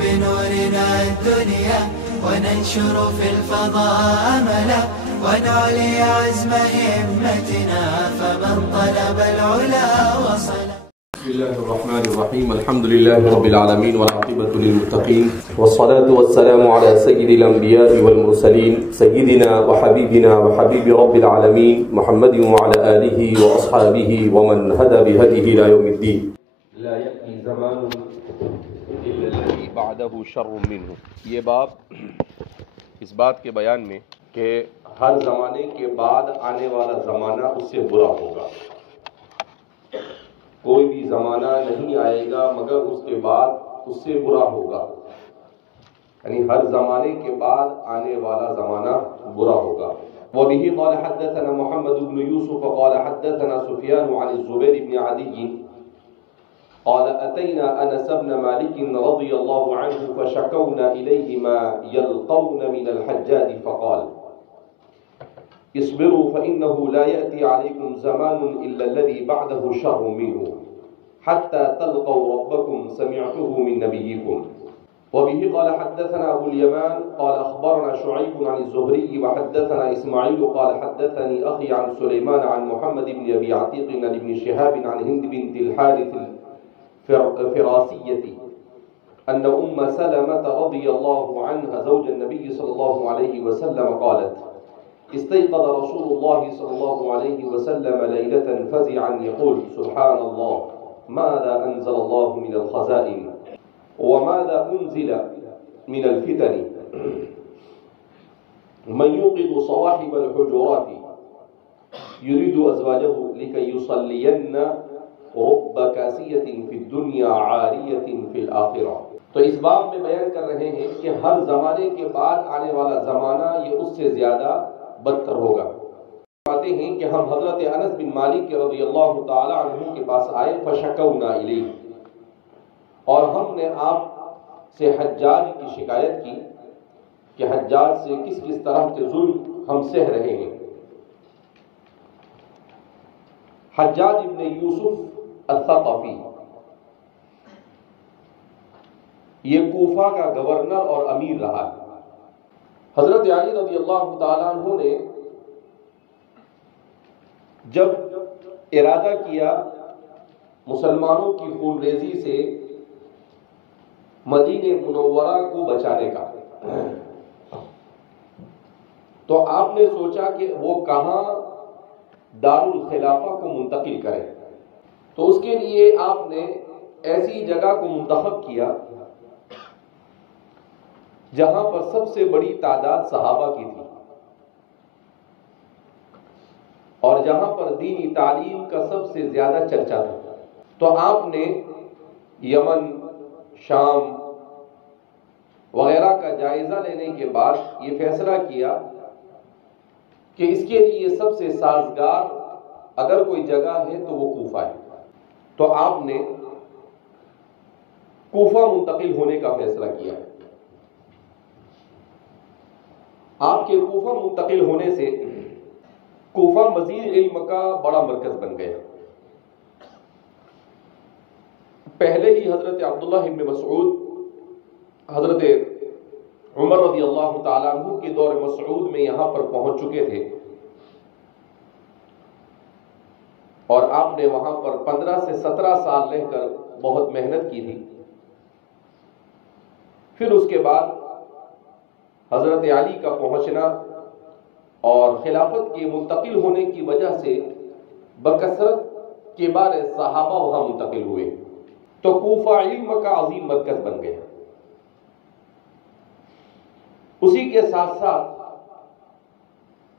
بنورنا الدنيا وننشر في الفضاء أملا ونعلي عزم همتنا فمن طلب العلا وصل. بسم الله الرحمن الرحيم. الحمد لله رب العالمين والعاقبة للمتقين والصلاة والسلام على سيد الأنبياء والمرسلين سيدنا وحبيبنا وحبيب رب العالمين محمد وعلى آله وأصحابه ومن هدى بهديه إلى يوم الدين. لا يأتي زمان إلا الذي بعده شر منه. یہ باب اس بات کے بیان میں کہ ہر زمانے کے بعد آنے والا زمانہ اس سے برا ہوگا. کوئی بھی زمانہ نہیں آئے گا مگر اس کے بعد اس سے برا ہوگا. یعنی ہر زمانے کے بعد آنے والا زمانہ برا ہوگا. وبه قال حدثنا محمد بن يوسف قال حدثنا سفيان عن الزبير بن عدي قال أتينا أنس بن مالك رضي الله عنه فشكونا إليه ما يلقون من الحجاج فقال اصبروا فإنه لا يأتي عليكم زمان إلا الذي بعده شر منه حتى تلقوا ربكم سمعته من نبيكم. وبه قال حدثنا أبو اليمان قال أخبرنا شعيب عن الزهري وحدثنا إسماعيل قال حدثني أخي عن سليمان عن محمد بن أبي عتيق عن ابن شهاب عن هند بنت الحارث الفراسية أن أم سلمة رضي الله عنها زوج النبي صلى الله عليه وسلم قالت استيقظ رسول الله صلى الله عليه وسلم ليلة فزعا يقول سبحان الله ماذا أنزل الله من الخزائن وماذا أنزل من الفتن من يوقظ صواحب الحجرات يريد أزواجه لكي يصلين رب كاسية في الدنيا عارية في الآخرة. تو اس باب میں بیان کر رہے ہیں کہ ہر زمانے کے بعد آنے والا زمانہ یہ اس سے زیادہ بدتر ہوگا. فرماتے ہیں کہ ہم حضرت انس بن مالک رضی اللہ تعالی عنہ کے پاس آئے فشکونا الیہ اور ہم نے آپ سے حجاج کی شکایت کی کہ حجاج سے کس کس طرح کے ظلم ہم سہ رہے ہیں. حجاج ابن یوسف الثقفی یہ کوفہ کا گورنر اور امیر رہا ہے. حضرت علی رضی اللہ تعالیٰ عنہ نے جب ارادہ کیا مسلمانوں کی خون ریزی سے مدینہ منورہ کو بچانے کا تو آپ نے سوچا کہ وہ کہاں دارالخلافہ کو منتقل کرے. تو اس کے لیے آپ نے ایسی جگہ کو منتخب کیا جہاں پر سب سے بڑی تعداد صحابہ کی تھی اور جہاں پر دینی تعلیم کا سب سے زیادہ چرچا تھا. تو آپ نے یمن شام وغیرہ کا جائزہ لینے کے بعد یہ فیصلہ کیا کہ اس کے لیے سب سے سازگار اگر کوئی جگہ ہے تو وہ کوفہ ہے. تو آپ نے کوفہ منتقل ہونے کا فیصلہ کیا. آپ کے کوفہ منتقل ہونے سے کوفہ مزید علم کا بڑا مرکز بن گیا. پہلے ہی حضرت عبداللہ ابن مسعود حضرت عمر رضی اللہ تعالیٰ عنہ کے دور مسعود میں یہاں پر پہنچ چکے تھے اور آپ نے وہاں پر 15 سے 17 سال رہ کر بہت محنت کی تھی. پھر اس کے بعد حضرت علی کا پہنچنا اور خلافت کے منتقل ہونے کی وجہ سے بکثرت کبار صحابہ وہاں منتقل ہوئے تو کوفہ علم کا عظیم مرکز بن گیا. اسی کے ساتھ ساتھ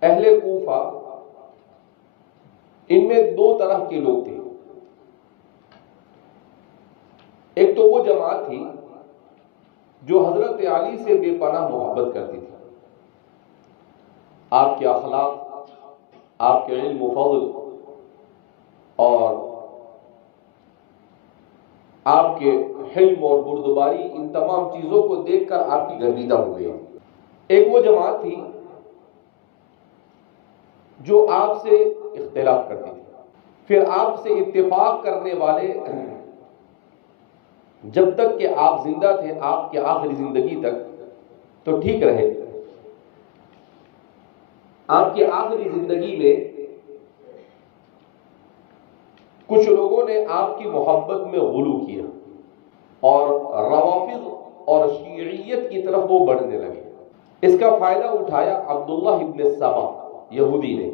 اہل کوفہ ان میں دو طرح کے لوگ تھے. ایک تو وہ جماعت تھی جو حضرت علی سے بے پناہ محبت کرتی تھی. آپ کے اخلاق، آپ کے علم و فضل اور آپ کے حلم اور بردباری ان تمام چیزوں کو دیکھ کر آپ کی گردیدہ ہو گئی. ایک وہ جماعت تھی جو آپ سے اختلاف کرتی تھی. پھر آپ سے اتفاق کرنے والے جب تک کہ آپ زندہ تھے، آپ کے آخری زندگی تک تو ٹھیک رہے. آپ کی آخری زندگی میں کچھ لوگوں نے آپ کی محبت میں غلو کیا اور روافض اور شیعیت کی طرف وہ بڑھنے لگے. اس کا فائدہ اٹھایا عبداللہ ابن سبا یہودی نے،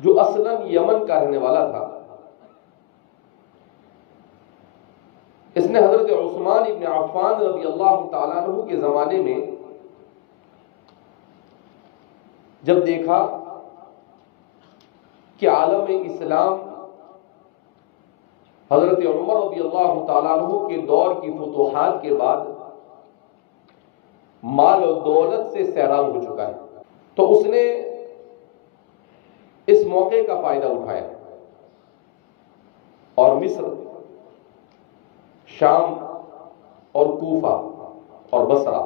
جو اصلاً یمن کا رہنے والا تھا. اس نے حضرت عثمان ابن عفان رضی اللہ تعالیٰ عنہ کے زمانے میں جب دیکھا کہ عالم اسلام حضرت عمر رضی اللہ تعالیٰ عنہ کے دور کی فتوحات کے بعد مال و دولت سے سیراب ہو چکا ہے، تو اس نے اس موقع کا فائدہ اٹھایا اور مصر، شام اور کوفہ اور بصرہ،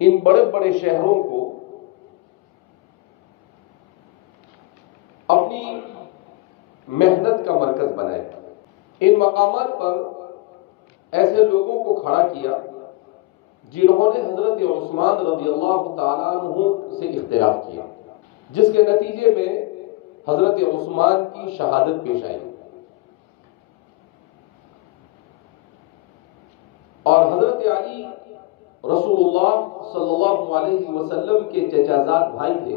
ان بڑے بڑے شہروں کو اپنی محنت کا مرکز بنایا. ان مقامات پر ایسے لوگوں کو کھڑا کیا جنہوں نے حضرت عثمان رضی اللہ تعالیٰ عنہ سے اختلاف کیا، جس کے نتیجے میں حضرت عثمان کی شہادت پیش آئی. اور حضرت علی رسول اللہ صلی اللہ علیہ وسلم کے چچا زاد بھائی تھے،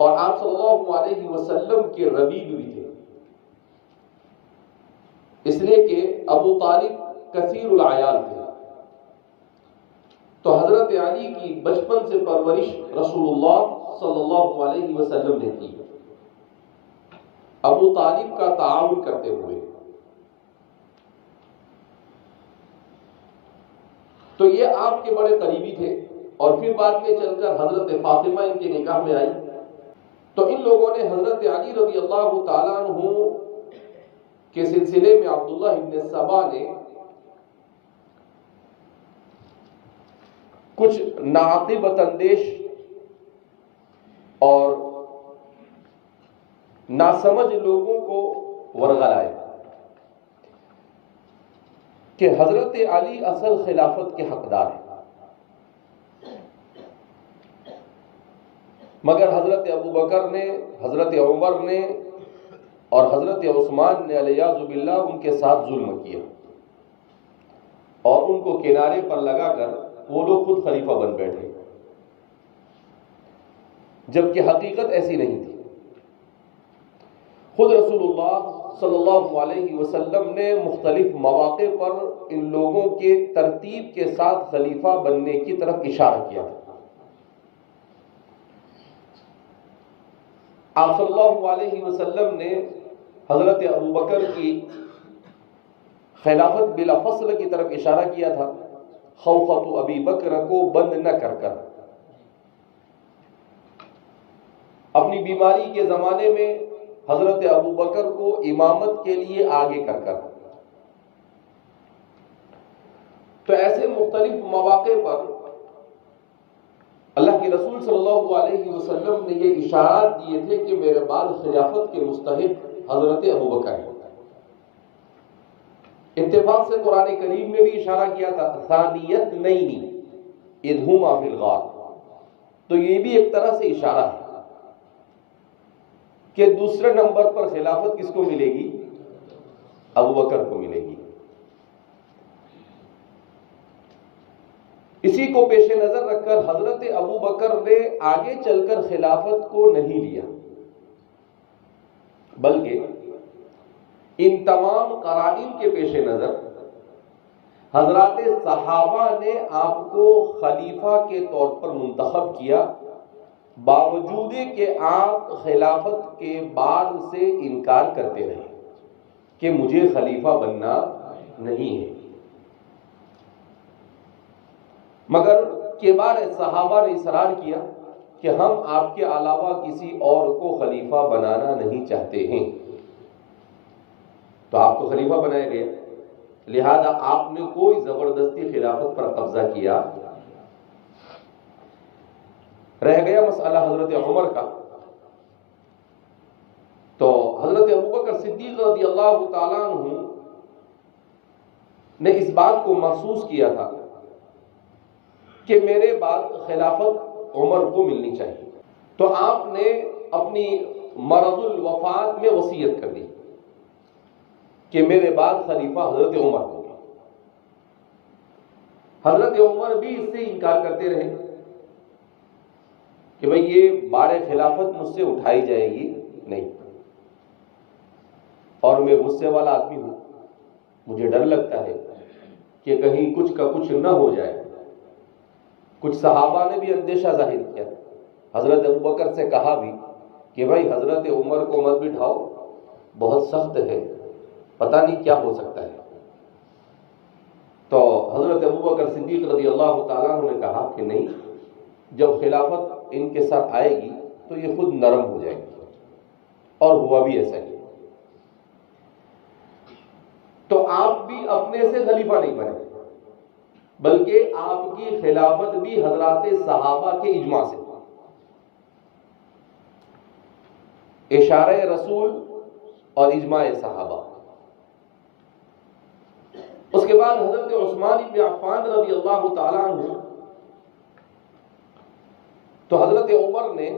اور آپ صلی اللہ علیہ وسلم کے ربیب بھی تھے، اس لیے کہ ابو طالب کثیر العیال تھے. تو حضرت علی کی بچپن سے پرورش رسول اللہ صلی اللہ علیہ وسلم نے کی، ابو طالب کا تعاون کرتے ہوئے. تو یہ آپ کے بڑے قریبی تھے، اور پھر بعد میں چل کر حضرت فاطمہ ان کے نکاح میں آئی. تو ان لوگوں نے حضرت علی رضی اللہ تعالیٰ عنہ کے سلسلے میں عبداللہ ابن سبا نے کچھ ناعاقبت اندیش اور ناسمجھ لوگوں کو ورغلائے کہ حضرت علی اصل خلافت کے حقدار ہیں، مگر حضرت ابو بکر نے، حضرت عمر نے اور حضرت عثمان نے علیہ باللہ ان کے ساتھ ظلم کیا، اور ان کو کنارے پر لگا کر وہ لوگ خود خلیفہ بن بیٹھے، جبکہ حقیقت ایسی نہیں تھی. خود رسول اللہ صلی اللہ علیہ وسلم نے مختلف مواقع پر ان لوگوں کے ترتیب کے ساتھ خلیفہ بننے کی طرف اشارہ کیا. آپ صلی اللہ علیہ وسلم نے حضرت ابو بکر کی خلافت بلا فصل کی طرف اشارہ کیا تھا، خوفت ابی بکر کو بند نہ کر کر. اپنی بیماری کے زمانے میں حضرت ابو بکر کو امامت کے لیے آگے کر کر. تو ایسے مختلف مواقع پر اللہ کے رسول صلی اللہ علیہ وسلم نے یہ اشارات دیے تھے کہ میرے بعد خلافت کے مستحق حضرت ابو بکر ہیں. اتفاق سے قرآن کریم میں بھی اشارہ کیا تھا ثانیت نہیں اذ ہما فی الغار. تو یہ بھی ایک طرح سے اشارہ ہے کہ دوسرے نمبر پر خلافت کس کو ملے گی؟ ابو بکر کو ملے گی. اسی کو پیش نظر رکھ کر حضرت ابو بکر نے آگے چل کر خلافت کو نہیں لیا، بلکہ ان تمام قرائن کے پیش نظر حضرات صحابہ نے آپ کو خلیفہ کے طور پر منتخب کیا، باوجود کہ آپ خلافت کے بعد سے انکار کرتے رہے کہ مجھے خلیفہ بننا نہیں ہے. مگر کبار صحابہ نے اصرار کیا کہ ہم آپ کے علاوہ کسی اور کو خلیفہ بنانا نہیں چاہتے ہیں. تو آپ کو خلیفہ بنایا گیا، لہذا آپ نے کوئی زبردستی خلافت پر قبضہ کیا. رہ گیا مسئلہ حضرت عمر کا. تو حضرت ابوبکر صدیق رضی اللہ تعالیٰ عنہ نے اس بات کو محسوس کیا تھا کہ میرے بعد خلافت عمر کو ملنی چاہیے، تو آپ نے اپنی مرض الوفات میں وصیت کر دی کہ میرے بعد خلیفہ حضرت عمر ہوں گے۔ حضرت عمر بھی اس سے انکار کرتے رہے کہ بھئی یہ بار خلافت مجھ سے اٹھائی جائے گی نہیں، اور میں غصے والا آدمی ہوں، مجھے ڈر لگتا ہے کہ کہیں کچھ کا کچھ نہ ہو جائے۔ کچھ صحابہ نے بھی اندیشہ ظاہر کیا، حضرت ابوبکر سے کہا بھی کہ بھائی حضرت عمر کو مت بٹھاؤ، بہت سخت ہے، پتہ نہیں کیا ہو سکتا ہے۔ تو حضرت ابوبکر صدیق رضی اللہ تعالیٰ عنہ نے کہا کہ نہیں، جب خلافت ان کے ساتھ آئے گی تو یہ خود نرم ہو جائے گی، اور ہوا بھی ایسا ہی۔ تو آپ بھی اپنے سے خلیفہ نہیں بنے، بلکہ آپ کی خلافت بھی حضرات صحابہ کے اجماع سے، اشارہ رسول اور اجماع صحابہ۔ اس کے بعد حضرت عثمان بن عفان رضی اللہ تعالیٰ عنہ، تو حضرت عمر نے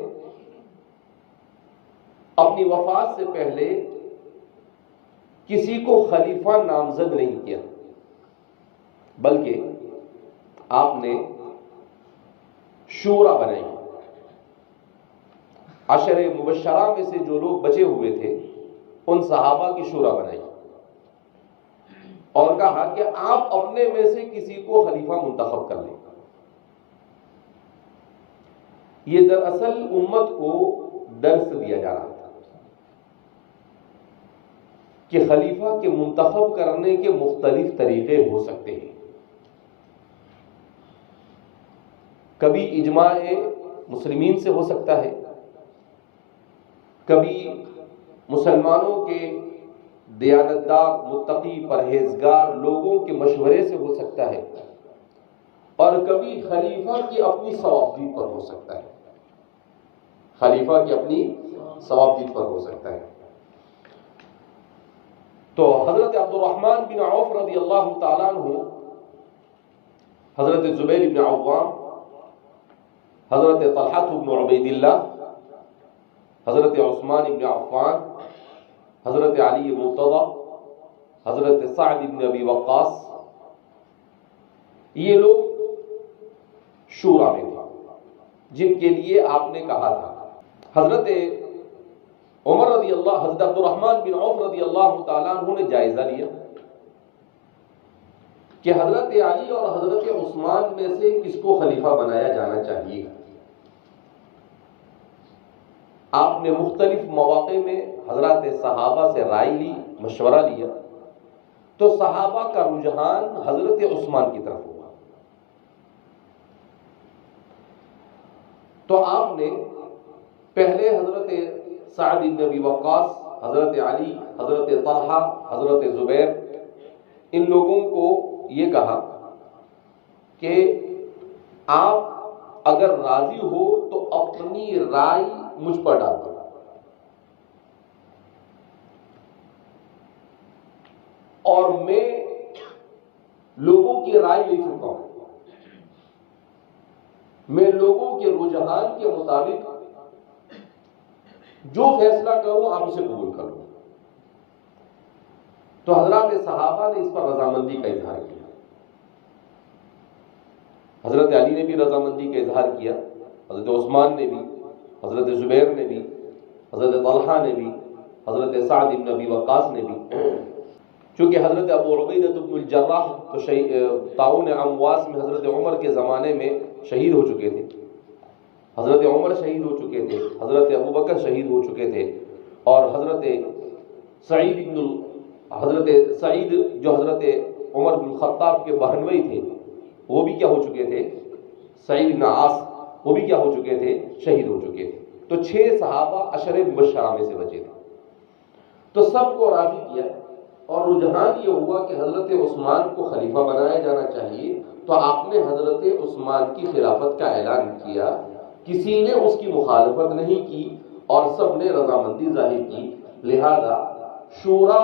اپنی وفات سے پہلے کسی کو خلیفہ نامزد نہیں کیا، بلکہ آپ نے شورا بنائی۔ عشر مبشرہ میں سے جو لوگ بچے ہوئے تھے ان صحابہ کی شورا بنائی، اور کہا کہ آپ اپنے میں سے کسی کو خلیفہ منتخب کر لیں۔ یہ دراصل امت کو درس دیا جا رہا تھا کہ خلیفہ کے منتخب کرنے کے مختلف طریقے ہو سکتے ہیں۔ کبھی اجماع مسلمین سے ہو سکتا ہے، کبھی مسلمانوں کے دیانتدار، متقی، پرہیزگار لوگوں کے مشورے سے ہو سکتا ہے، اور کبھی خلیفہ کی اپنی صوابدید پر ہو سکتا ہے، خلیفہ کی اپنی صوابدید پر ہو سکتا ہے۔ تو حضرت عبد الرحمن بن عوف رضی اللہ تعالیٰ عنہ، حضرت زبیر بن عوام، حضرت طلحہ بن عبید اللہ، حضرت عثمان بن عفان، حضرت علی مرتضی، حضرت سعد بن ابی وقاص، یہ لوگ شورا میں تھے جن کے لیے آپ نے کہا تھا۔ حضرت عمر رضی اللہ، حضرت عبد الرحمن بن عوف رضی اللہ تعالیٰ عنہ نے جائزہ لیا کہ حضرت علی اور حضرت عثمان میں سے کس کو خلیفہ بنایا جانا چاہیے۔ آپ نے مختلف مواقع میں حضرات صحابہ سے رائے لی، مشورہ لیا، تو صحابہ کا رجحان حضرت عثمان کی طرف ہوا۔ تو آپ نے پہلے حضرت سعد بن ابی وقاص، حضرت علی، حضرت طلحہ، حضرت زبیر، ان لوگوں کو یہ کہا کہ آپ اگر راضی ہو تو اپنی رائے مجھ پر ڈال دو، اور میں لوگوں کی رائے لے چکا ہوں، میں لوگوں کے رجحان کے مطابق جو فیصلہ کروں آپ اسے قبول کر لوں۔ تو حضرات صحابہ نے اس پر رضامندی کا اظہار کیا، حضرت علی نے بھی رضامندی کا اظہار کیا، حضرت عثمان نے بھی، حضرت زبیر نے بھی، حضرت طلحہ نے بھی، حضرت سعد بن ابی وقاص نے بھی۔ چونکہ حضرت ابو عبیدہ بن الجراح تو طاعون امواس میں حضرت عمر کے زمانے میں شہید ہو چکے تھے، حضرت عمر شہید ہو چکے تھے، حضرت ابوبکر شہید ہو چکے تھے، اور حضرت سعید جو حضرت عمر بن الخطاب کے بہنوئی تھے وہ بھی کیا ہو چکے تھے، سعید بن عاص، وہ بھی کیا ہو چکے تھے، شہید ہو چکے تھے۔ تو 6 صحابہ عشر مبشرہ میں سے بچے تھے۔ تو سب کو راضی کیا، اور رجحان یہ ہوا کہ حضرت عثمان کو خلیفہ بنایا جانا چاہیے۔ تو آپ نے حضرت عثمان کی خلافت کا اعلان کیا، کسی نے اس کی مخالفت نہیں کی، اور سب نے رضامندی ظاہر کی لہذا شورا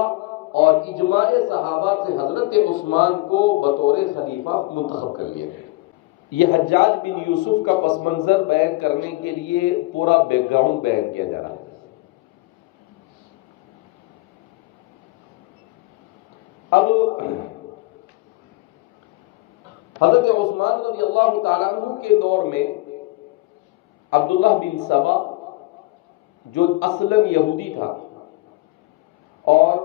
اور اجماع صحابہ سے حضرت عثمان کو بطور خلیفہ منتخب کر لیا گیا۔ یہ حجاج بن یوسف کا پس منظر بیان کرنے کے لیے پورا بیک گراؤنڈ بیان کیا جا رہا ہے۔ اب حضرت عثمان رضی اللہ تعالیٰ عنہ کے دور میں عبداللہ بن سبا جو اصلاً یہودی تھا، اور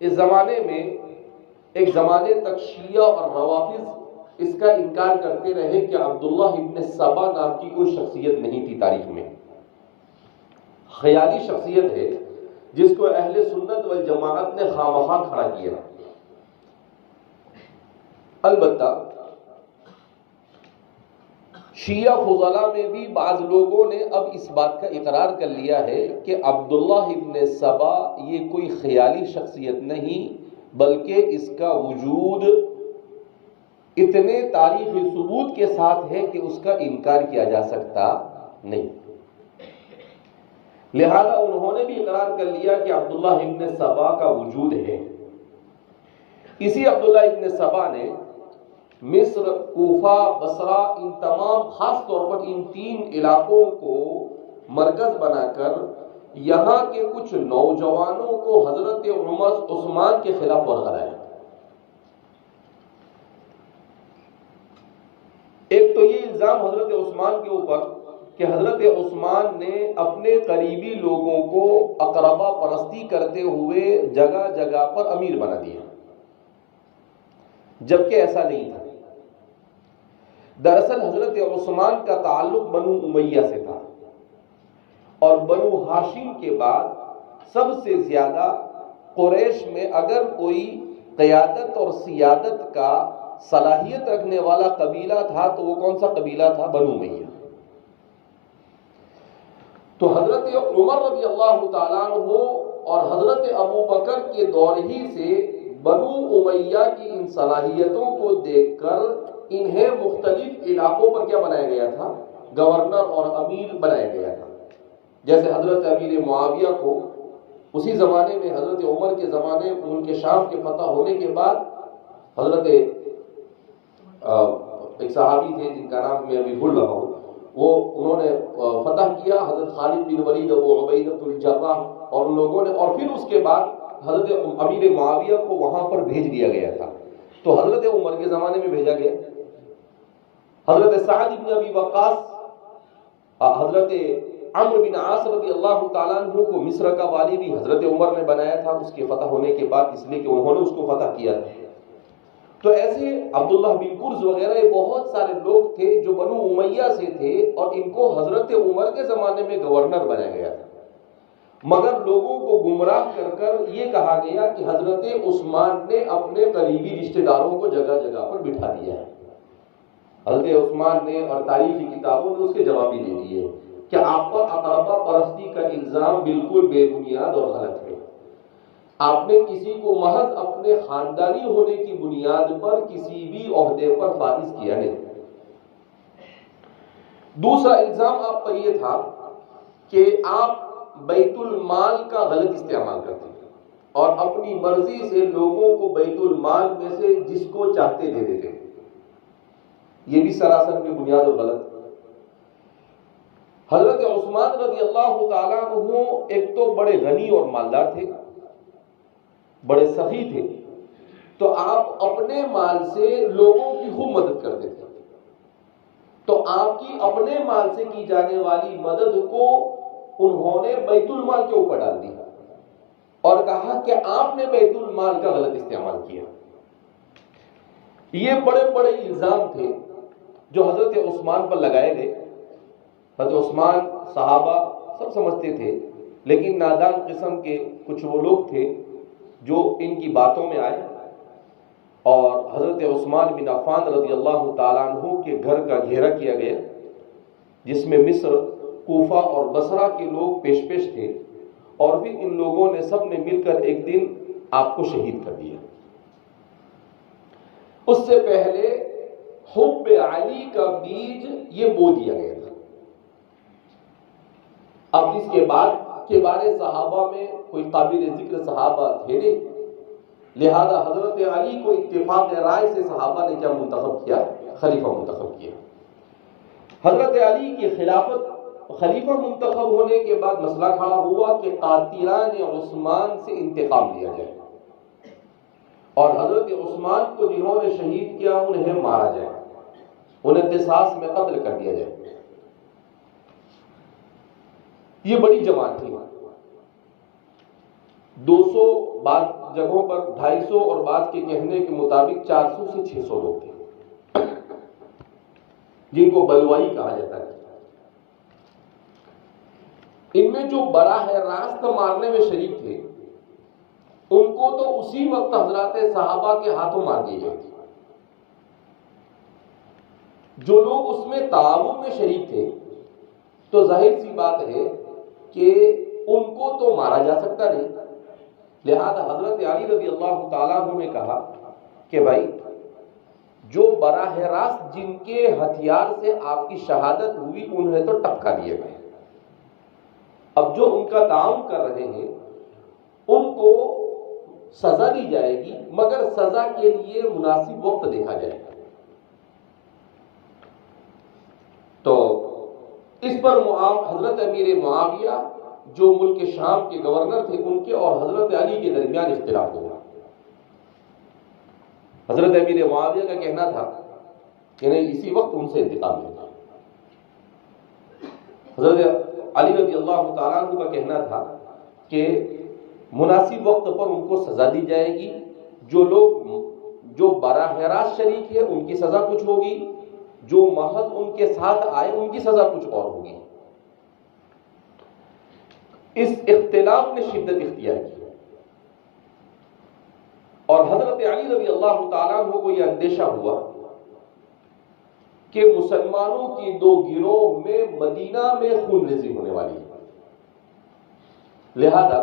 اس زمانے میں ایک زمانے تک شیعہ اور روافض اس کا انکار کرتے رہے کہ عبداللہ ابن سبا نام کی کوئی شخصیت نہیں تھی تاریخ میں، خیالی شخصیت ہے جس کو اہل سنت والجماعت نے خامخواہ کھڑا کیا۔ البتہ شیعہ فضلاء میں بھی بعض لوگوں نے اب اس بات کا اقرار کر لیا ہے کہ عبداللہ ابن سبا یہ کوئی خیالی شخصیت نہیں، بلکہ اس کا وجود اتنے تاریخی ثبوت کے ساتھ ہے کہ اس کا انکار کیا جا سکتا نہیں۔ لہذا انہوں نے بھی اقرار کر لیا کہ عبداللہ ابن سبا کا وجود ہے۔ اسی عبداللہ ابن سبا نے مصر، کوفہ، بصرہ، ان تمام خاص طور پر ان 3 علاقوں کو مرکز بنا کر یہاں کے کچھ نوجوانوں کو حضرت عثمان کے خلاف ورغلایا۔ ایک تو یہ الزام حضرت عثمان کے اوپر کہ حضرت عثمان نے اپنے قریبی لوگوں کو اقربا پرستی کرتے ہوئے جگہ جگہ پر امیر بنا دیا، جبکہ ایسا نہیں تھا۔ دراصل حضرت عثمان کا تعلق بنو امیہ سے تھا، اور بنو ہاشم کے بعد سب سے زیادہ قریش میں اگر کوئی قیادت اور سیادت کا صلاحیت رکھنے والا قبیلہ تھا تو وہ کون سا قبیلہ تھا؟ بنو امیہ۔ تو حضرت عمر رضی اللہ تعالیٰ عنہ اور حضرت ابو بکر کے دور ہی سے بنو امیہ کی ان صلاحیتوں کو دیکھ کر انہیں مختلف علاقوں پر کیا بنایا گیا تھا؟ گورنر اور امیر بنایا گیا تھا۔ جیسے حضرت امیر معاویہ کو اسی زمانے میں حضرت عمر کے زمانے ان کے شام کے فتح ہونے کے بعد حضرت ایک صحابی تھے جن کا نام میں ابھی بھول رہا ہوں، وہ انہوں نے فتح کیا، حضرت خالد بن ولید، ابو عبیدہ الجراح اور ان لوگوں نے، اور پھر اس کے بعد حضرت امیر معاویہ کو وہاں پر بھیج دیا گیا تھا۔ تو حضرت عمر کے زمانے میں بھیجا گیا، حضرت سعد بن ابی وقاص، حضرت عمرو بن عاص رضی اللہ تعالیٰ عنہ کو مصر کا والی بھی حضرت عمر نے بنایا تھا اس کے فتح ہونے کے بعد، اس لیے کہ انہوں نے اس کو فتح کیا تھا۔ تو ایسے عبداللہ بن قرز وغیرہ بہت سارے لوگ تھے جو بنو امیہ سے تھے، اور ان کو حضرت عمر کے زمانے میں گورنر بنایا گیا تھا، مگر لوگوں کو گمراہ کر کر یہ کہا گیا کہ حضرت عثمان نے اپنے قریبی رشتہ داروں کو جگہ جگہ پر بٹھا دیا ہے۔ حضرت عثمان نے اور تاریخی کتابوں نے اس کے جواب بھی دے دیے کہ آپ پر اقربا پرستی کا الزام بالکل بے بنیاد اور غلط ہے۔ آپ نے کسی کو محض اپنے خاندانی ہونے کی بنیاد پر کسی بھی عہدے پر فائز کیا نہیں۔ دوسرا الزام آپ پر یہ تھا کہ آپ بیت المال کا غلط استعمال کرتے ہیں اور اپنی مرضی سے لوگوں کو بیت المال میں سے جس کو چاہتے دے دیتے ہیں۔ یہ بھی سراسر بے بنیاد اور غلط۔ حضرت عثمان رضی اللہ تعالیٰ عنہ ایک تو بڑے غنی اور مالدار تھے، بڑے سخی تھے، تو آپ اپنے مال سے لوگوں کی خوب مدد کرتے تھے۔ تو آپ کی اپنے مال سے کی جانے والی مدد کو انہوں نے بیت المال کے اوپر ڈال دیا اور کہا کہ آپ نے بیت المال کا غلط استعمال کیا۔ یہ بڑے بڑے الزام تھے جو حضرت عثمان پر لگائے گئے۔ حضرت عثمان صحابہ سب سمجھتے تھے، لیکن نادان قسم کے کچھ وہ لوگ تھے جو ان کی باتوں میں آئے، اور حضرت عثمان بن عفان رضی اللہ تعالیٰ عنہ کے گھر کا گھیرا کیا گیا، جس میں مصر، کوفہ اور بصرہ کے لوگ پیش پیش تھے، اور پھر ان لوگوں نے سب نے مل کر ایک دن آپ کو شہید کر دیا۔ اس سے پہلے حب علی کا بیج یہ بو دیا گیا تھا۔ اب اس کے بعد کبار صحابہ میں کوئی قابل ذکر صحابہ تھے نہیں، لہذا حضرت علی کو اتفاق رائے سے صحابہ نے کیا منتخب کیا؟ خلیفہ منتخب کیا۔ حضرت علی کی خلافت خلیفہ منتخب ہونے کے بعد مسئلہ کھڑا ہوا کہ قاتلان عثمان سے انتقام لیا جائے اور حضرت عثمان کو جنہوں نے شہید کیا انہیں مارا جائے، انہیں قصاص میں قتل کر دیا جائے۔ یہ بڑی جماعت تھی، 200 بعض جگہوں پر 250 اور بعض کے کہنے کے مطابق 400 سے 600 لوگ تھے جن کو بلوائی کہا جاتا ہے۔ ان میں جو براہ راست مارنے میں شریک تھے ان کو تو اسی وقت حضرات صحابہ کے ہاتھوں مار دی گئی تھی۔ جو لوگ اس میں تعاون میں شریک تھے تو ظاہر سی بات ہے کہ ان کو تو مارا جا سکتا نہیں، لہذا حضرت علی رضی اللہ تعالیٰ عنہ نے کہا کہ بھائی جو براہ راست جن کے ہتھیار سے آپ کی شہادت ہوئی انہیں تو ٹپکا دیے گئے، اب جو ان کا تعاون کر رہے ہیں ان کو سزا دی جائے گی، مگر سزا کے لیے مناسب وقت دیکھا جائے گا۔ تو اس پر حضرت امیر معاویہ جو ملک شام کے گورنر تھے ان کے اور حضرت علی کے درمیان اختلاف ہوا۔ حضرت امیر معاویہ کا کہنا تھا کہ نہیں اسی وقت ان سے انتقام لینا، حضرت علی رضی اللہ تعالیٰ عنہ کا کہنا تھا کہ مناسب وقت پر ان کو سزا دی جائے گی، جو لوگ جو براہ راست شریک ہے ان کی سزا کچھ ہوگی، جو محض ان کے ساتھ آئے ان کی سزا کچھ اور ہوگی۔ اس اختلاف نے شدت اختیار کی اور حضرت علی رضی اللہ تعالیٰ عنہ کو یہ اندیشہ ہوا کہ مسلمانوں کی 2 گروہ میں مدینہ میں خون ریزی ہونے والی ہے، لہذا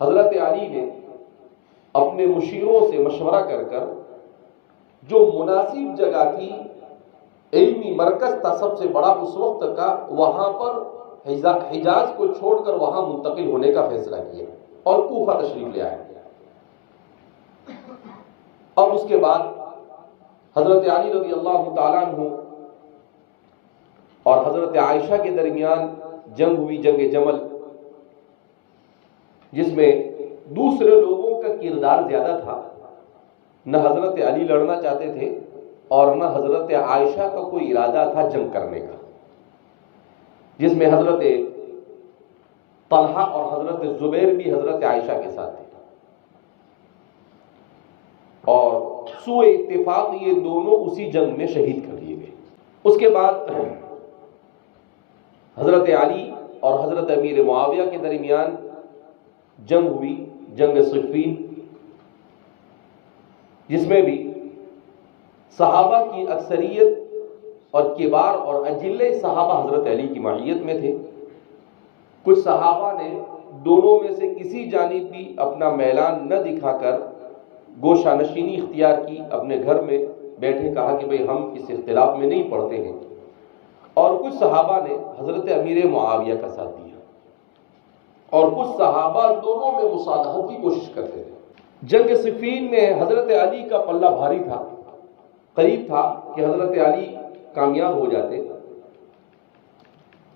حضرت علی نے اپنے مشیروں سے مشورہ کر جو مناسب جگہ تھی، علمی مرکز تھا سب سے بڑا اس وقت کا، وہاں پر حجاز کو چھوڑ کر وہاں منتقل ہونے کا فیصلہ کیا اور کوفہ تشریف لے آئے۔ اب اس کے بعد حضرت علی رضی اللہ تعالیٰ عنہ اور حضرت عائشہ کے درمیان جنگ ہوئی، جنگ جمل، جس میں دوسرے لوگوں کا کردار زیادہ تھا، نہ حضرت علی لڑنا چاہتے تھے اور نہ حضرت عائشہ کا کوئی ارادہ تھا جنگ کرنے کا، جس میں حضرت طلحہ اور حضرت زبیر بھی حضرت عائشہ کے ساتھ تھے، اور سوء اتفاق یہ دونوں اسی جنگ میں شہید کر دیے گئے۔ اس کے بعد حضرت علی اور حضرت امیر معاویہ کے درمیان جنگ ہوئی، جنگ صفین، جس میں بھی صحابہ کی اکثریت اور کبار اور اجلے صحابہ حضرت علی کی معیت میں تھے۔ کچھ صحابہ نے دونوں میں سے کسی جانب بھی اپنا میلان نہ دکھا کر گوشہ نشینی اختیار کی، اپنے گھر میں بیٹھے کہا کہ بھئی ہم اس اختلاف میں نہیں پڑھتے ہیں، اور کچھ صحابہ نے حضرت امیر معاویہ کا ساتھ دیا اور کچھ صحابہ دونوں میں مصالحت کی کوشش کرتے تھے۔ جنگ صفین میں حضرت علی کا پلہ بھاری تھا، قریب تھا کہ حضرت علی کامیاب ہو جاتے۔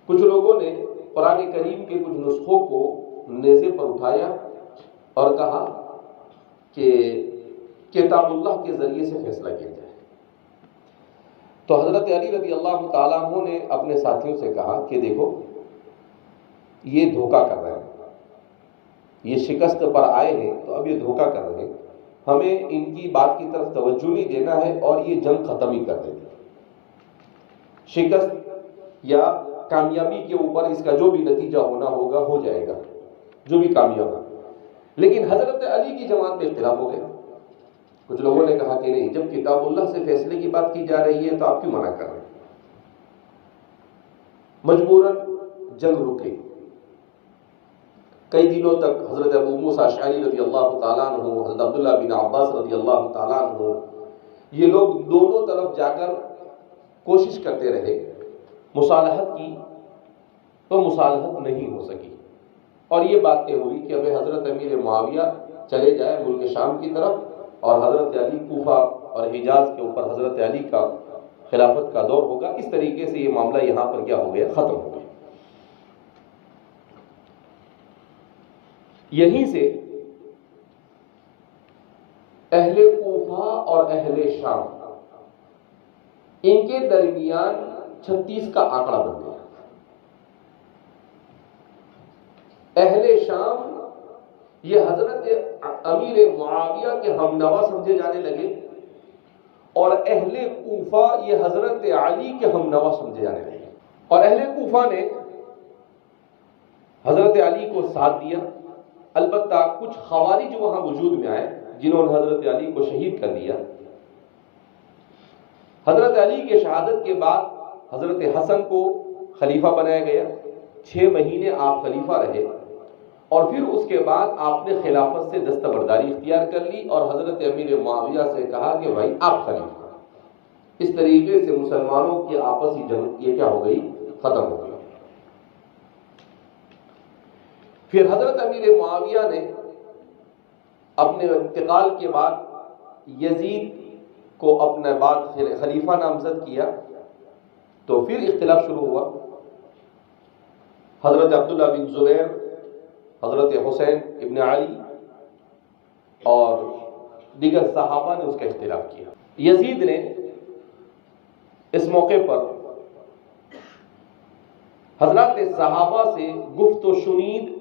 کچھ لوگوں نے قرآن کریم کے کچھ نسخوں کو نیزے پر اٹھایا اور کہا کہ کتاب اللہ کے ذریعے سے فیصلہ کیا جائے۔ تو حضرت علی رضی اللہ تعالیٰ عنہ نے اپنے ساتھیوں سے کہا کہ دیکھو یہ دھوکہ کر رہے ہیں، یہ شکست پر آئے ہیں تو اب یہ دھوکہ کر رہے ہیں، ہمیں ان کی بات کی طرف توجہ نہیں دینا ہے اور یہ جنگ ختم ہی کر دیتے۔ شکست یا کامیابی کے اوپر اس کا جو بھی نتیجہ ہونا ہوگا ہو جائے گا، جو بھی کامیاب ہو۔ لیکن حضرت علی کی جماعت میں اختلاف ہو گیا۔ کچھ لوگوں نے کہا کہ نہیں، جب کتاب اللہ سے فیصلے کی بات کی جا رہی ہے تو آپ کیوں منع کر رہے ہیں؟ مجبوراً جنگ رکی۔ کئی دنوں تک حضرت ابو موسیٰ اشعری رضی اللہ تعالیٰ عنہ، حضرت عبداللہ بن عباس رضی اللہ تعالیٰ عنہ، یہ لوگ دونوں طرف جا کر کوشش کرتے رہے مصالحت کی، تو مصالحت نہیں ہو سکی۔ اور یہ بات طے ہوئی کہ اب حضرت امیر معاویہ چلے جائے ملک شام کی طرف اور حضرت علی کوفہ اور حجاز کے اوپر حضرت علی کا خلافت کا دور ہوگا. اس طریقے سے یہ معاملہ یہاں پر کیا ہو گیا، ختم ہو گیا. یہیں سے اہل کوفہ اور اہل شام ان کے درمیان 36 کا آنکڑا بن گیا. اہل شام یہ حضرت امیر معاویہ کے ہمنوا سمجھے جانے لگے اور اہل کوفہ یہ حضرت علی کے ہمنوا سمجھے جانے لگے. اور اہل کوفہ نے حضرت علی کو ساتھ دیا. البتہ کچھ خوارج وہاں وجود میں آئے جنہوں نے حضرت علی کو شہید کر دیا. حضرت علی کے شہادت کے بعد حضرت حسن کو خلیفہ بنایا گیا. 6 مہینے آپ خلیفہ رہے اور پھر اس کے بعد آپ نے خلافت سے دستبرداری اختیار کر لی اور حضرت امیر معاویہ سے کہا کہ بھائی آپ خلیفہ. اس طریقے سے مسلمانوں کی آپسی جنگ یہ کیا ہو گئی، ختم ہو گئی. پھر حضرت امیر معاویہ نے اپنے انتقال کے بعد یزید کو اپنے بعد خلیفہ نامزد کیا تو پھر اختلاف شروع ہوا. حضرت عبداللہ بن زبیر، حضرت حسین ابن علی اور دیگر صحابہ نے اس کا اختلاف کیا. یزید نے اس موقع پر حضرات صحابہ سے گفت و شنید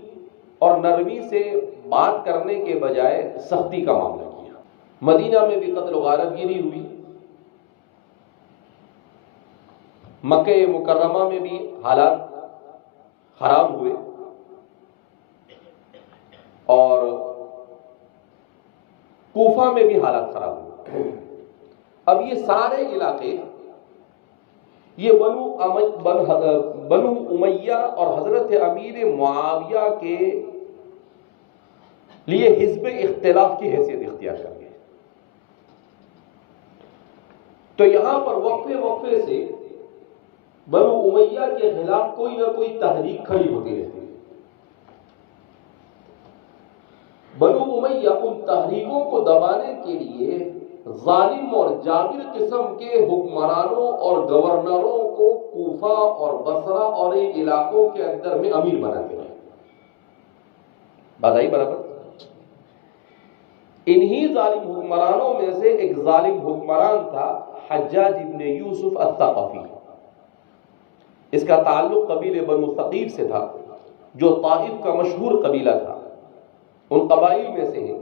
اور نرمی سے بات کرنے کے بجائے سختی کا معاملہ کیا. مدینہ میں بھی قتل و غارت گیری ہوئی. مکہ مکرمہ میں بھی حالات خراب ہوئے اور کوفہ میں بھی حالات خراب ہوئے. اب یہ سارے علاقے یہ بنو امیہ اور حضرت امیر معاویہ کے لیے حزب اختلاف کی حیثیت اختیار کر گئے. تو یہاں پر وقفے سے بنو امیہ کے خلاف کوئی نہ کوئی تحریک کھڑی ہوتی رہتی ہے. بنو امیہ ان تحریکوں کو دبانے کے لیے ظالم اور جابر قسم کے حکمرانوں اور گورنروں کو کوفہ اور بصرہ اور ان علاقوں کے اندر میں امیر بناتے ہیں. بات آئی برابر؟ انہی ظالم حکمرانوں میں سے ایک ظالم حکمران تھا حجاج ابن یوسف الثقفی. اس کا تعلق قبیلے بنو ثقیف سے تھا جو طائف کا مشہور قبیلہ تھا. ان قبائل میں سے ہیں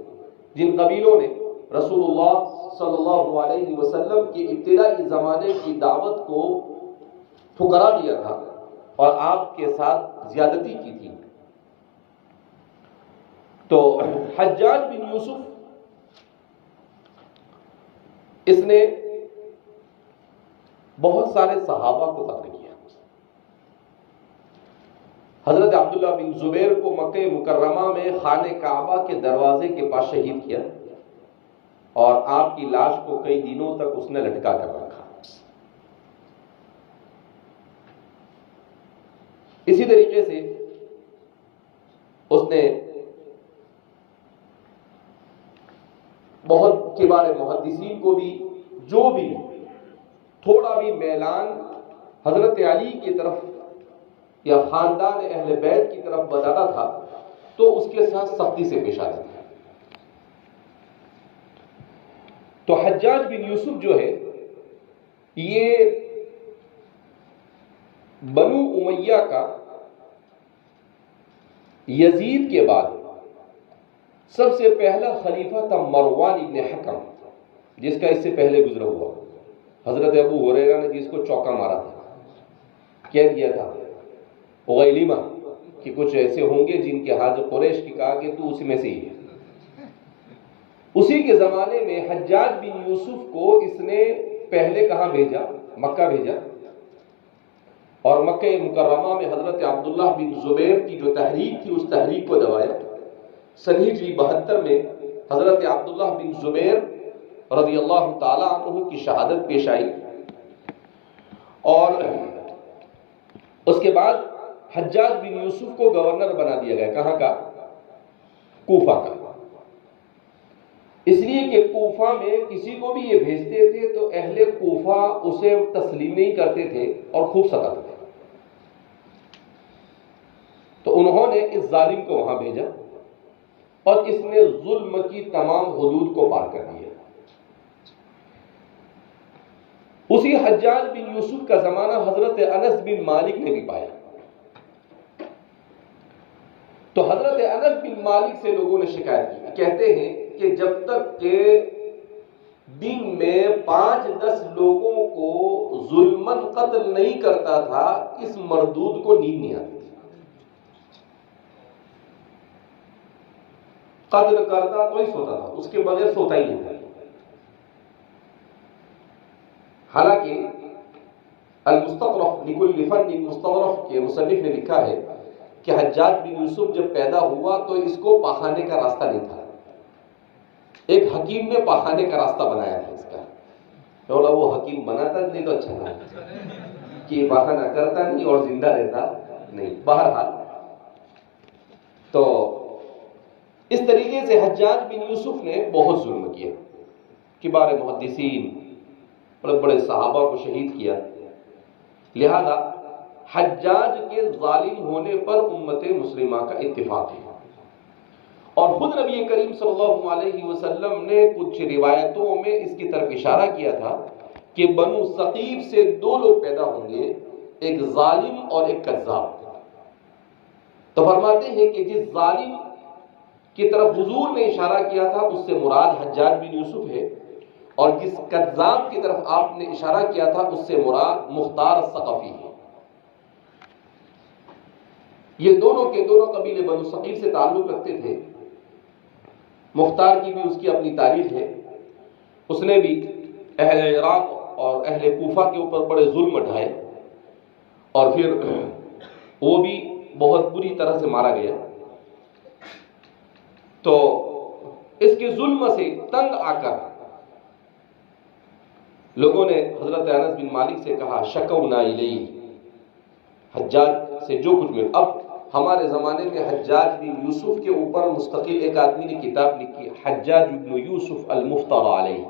جن قبیلوں نے رسول اللہ صلی اللہ علیہ وسلم کی ابتدائی زمانے کی دعوت کو ٹھکرا دیا تھا اور آپ کے ساتھ زیادتی کی تھی. تو حجاج بن یوسف اس نے بہت سارے صحابہ کو قتل کیا. حضرت عبداللہ بن زبیر کو مکہ مکرمہ میں خانہ کعبہ کے دروازے کے پاس شہید کیا اور آپ کی لاش کو کئی دنوں تک اس نے لٹکا کر رکھا. اسی طریقے سے اس نے بہت کبار محدثین کو بھی جو بھی تھوڑا بھی میلان حضرت علی کی طرف یا خاندان اہل بیت کی طرف بتاتا تھا تو اس کے ساتھ سختی سے پیش آتا تھا. تو حجاج بن یوسف جو ہے یہ بنو امیہ کا یزید کے بعد سب سے پہلا خلیفہ تھا مروان ابن حکم، جس کا اس سے پہلے گزرا ہوا. حضرت ابو ہریرہ نے جس کو چوکا مارا تھا، کہہ دیا تھا غیلیمہ کہ کچھ ایسے ہوں گے جن کے حاج قریش کی کہا کہ تو اسی میں سے ہی ہے. اسی کے زمانے میں حجاج بن یوسف کو اس نے پہلے کہاں بھیجا؟ مکہ بھیجا اور مکہ مکرمہ میں حضرت عبداللہ بن زبیر کی جو تحریک تھی اس تحریک کو دبایا. سن ہجری 72 میں حضرت عبداللہ بن زبیر رضی اللہ تعالی عنہ کی شہادت پیش آئی اور اس کے بعد حجاج بن یوسف کو گورنر بنا دیا گیا. کہاں کا؟ کوفہ کا. اس لیے کہ کوفہ میں کسی کو بھی یہ بھیجتے تھے تو اہل کوفہ اسے تسلیم نہیں کرتے تھے اور خوب ستاتے تھے. تو انہوں نے اس ظالم کو وہاں بھیجا اور اس نے ظلم کی تمام حدود کو پار کر دیا. اسی حجاج بن یوسف کا زمانہ حضرت انس بن مالک نے بھی پایا. تو حضرت انس بن مالک سے لوگوں نے شکایت کی. کہتے ہیں کہ جب تک کہ دن میں 5-10 لوگوں کو ظلماً قتل نہیں کرتا تھا اس مردود کو نیند نہیں آتی تھی. قتل کرتا تو ہی سوتا تھا, اس کے بغیر سوتا ہی نہیں تھا. حالانکہ المستطرف لکل فن مستطرف کے مصنف نے لکھا ہے کہ حجاج بن یوسف جب پیدا ہوا تو اس کو پاخانے کا راستہ نہیں تھا. ایک حکیم نے پاخانے کا راستہ بنایا تھا اس کا. بولا وہ حکیم بناتا نہیں تو اچھا تھا کہ پاخانہ کرتا نہیں اور زندہ رہتا نہیں. بہرحال تو اس طریقے سے حجاج بن یوسف نے بہت ظلم کیا. کبار محدثین بڑے بڑے صحابہ کو شہید کیا. لہذا حجاج کے ظالم ہونے پر امت مسلمہ کا اتفاق ہے. اور خود نبی کریم صلی اللہ علیہ وسلم نے کچھ روایتوں میں اس کی طرف اشارہ کیا تھا کہ بنو ثقیف سے 2 لوگ پیدا ہوں گے, ایک ظالم اور ایک کذاب. تو فرماتے ہیں کہ جس ظالم کی طرف حضور نے اشارہ کیا تھا اس سے مراد حجاج بن یوسف ہے, اور جس کذاب کی طرف آپ نے اشارہ کیا تھا اس سے مراد مختار الثقفی ہے. یہ دونوں کے دونوں قبیلے بنو ثقیف سے تعلق رکھتے تھے. مختار کی بھی اس کی اپنی تاریخ ہے. اس نے بھی اہل عراق اور اہل کوفہ کے اوپر بڑے ظلم ڈھائے اور پھر وہ بھی بہت بری طرح سے مارا گیا. تو اس کے ظلم سے تنگ آ کر لوگوں نے حضرت انس بن مالک سے کہا شکونا الیہ, حجاج سے جو کچھ ملا. اب ہمارے زمانے میں حجاج بن یوسف کے اوپر مستقل ایک آدمی نے کتاب لکھی حجاج بن یوسف المفتری علیہ.